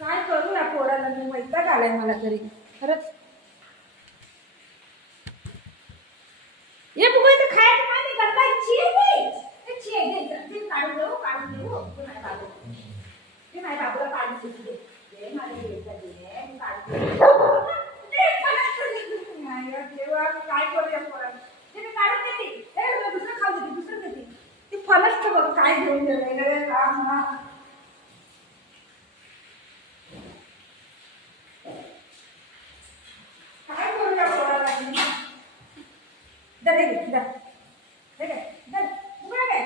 काय करू या पोराला, मी वैताग आलाय मला तरी खरंच. ये बुगा इथे खायचं काय नाही करता इच्छी आहे ते काढून देऊ तू नाही काढू ते नाही बाबूला काढून दे दे मला घ्यायचं दे मी काढून नाही देवा काय करू या पोराला. ते मी काढून देते दुसरं खाऊ देते दुसरं देते ती फणस तर बघ काय घेऊन गेलंय रे राम हा. काय करू या पोराला दे दे दे दे दे उघड दे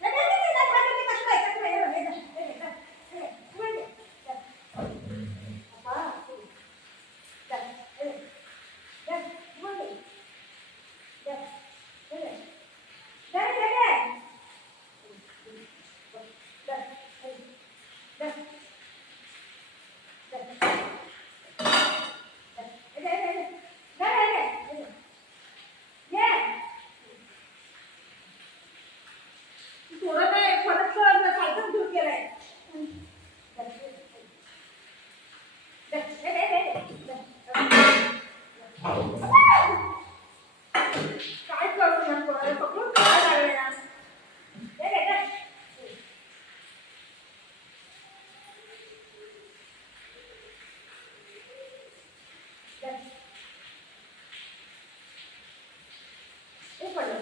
दे दे दे दे खाली ते कसं आहे कसं आहे दे दे दे दे उघड दे बाबा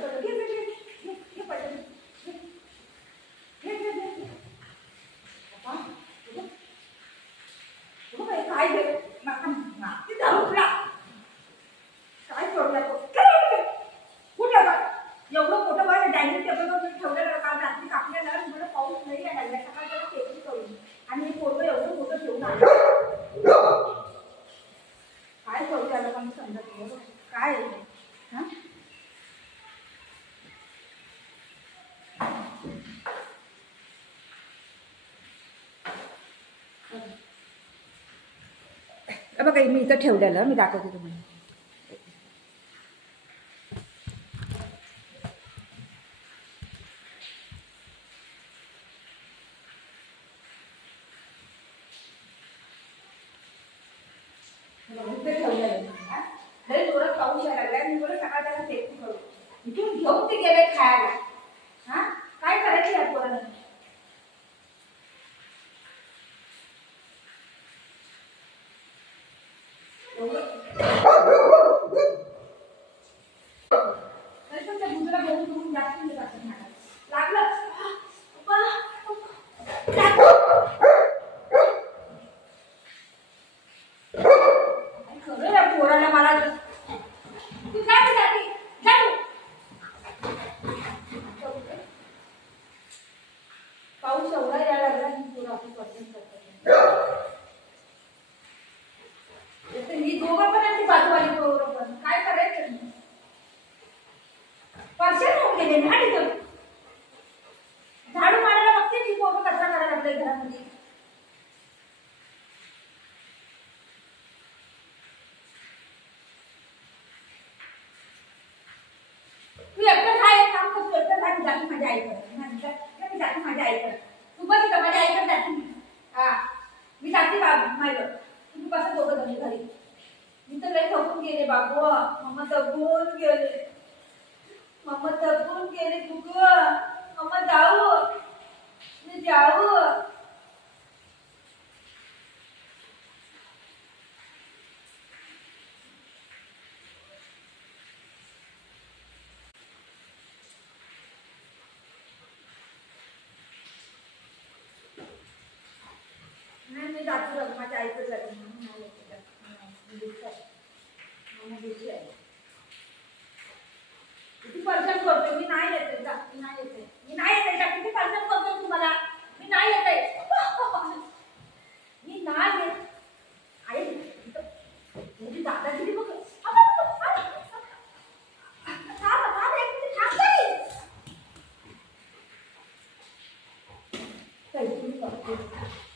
दे दे दे उघड दे दे दे दे दे एवढं मोठं माझ्या डायनिंग टेबलवर ठेवलेलं काल रात्री कापलेलं मला पाऊस नाही लागला सकाळ जरा टेबल करून आणि हे पोरगं एवढं मोठं ठेवून आलं काय करू त्याला पण समजत नाही काय हा बघा मी इथं ठेवलेलं मी दाखवते तुम्हाला. लय जोरात पाऊस यायला लागलाय मी बोलले सकाळ त्याला सेफ्टी करू इथून घेऊन ते गेले खायला. हा काय करायचं या पोराला. पाऊस एवढा यायला लागला की तुला आपण पसंत करतो ही दोघं पण आणि बाजूवाली दोघं पण काय करायचं पर्सेंट होऊन गेले ना तिथं झाडू मारायला बघते की पोरं कचरा करायला लागलाय घरामध्ये. तू एकटं काय काम करतो एकटं जाती जाती माझ्या आईकडे जाती माझ्या आईकडे तू बस का माझ्या आईकडे जाती हा मी जाते माझ्या तू कसं दोघं जणी घरी मी तर लय थकून गेले बाबू मम्मा थकून गेले तू ग मम्मा जाऊ मी जाऊ. मी जातो माझ्या आईकडे जाते किती पर्सेंट करतोय मी नाही येते मी नाही येते किती पर्सेंट करतोय तुम्हाला मी नाही येते मी नाही येत आई तुझी दादागिरी बघ काय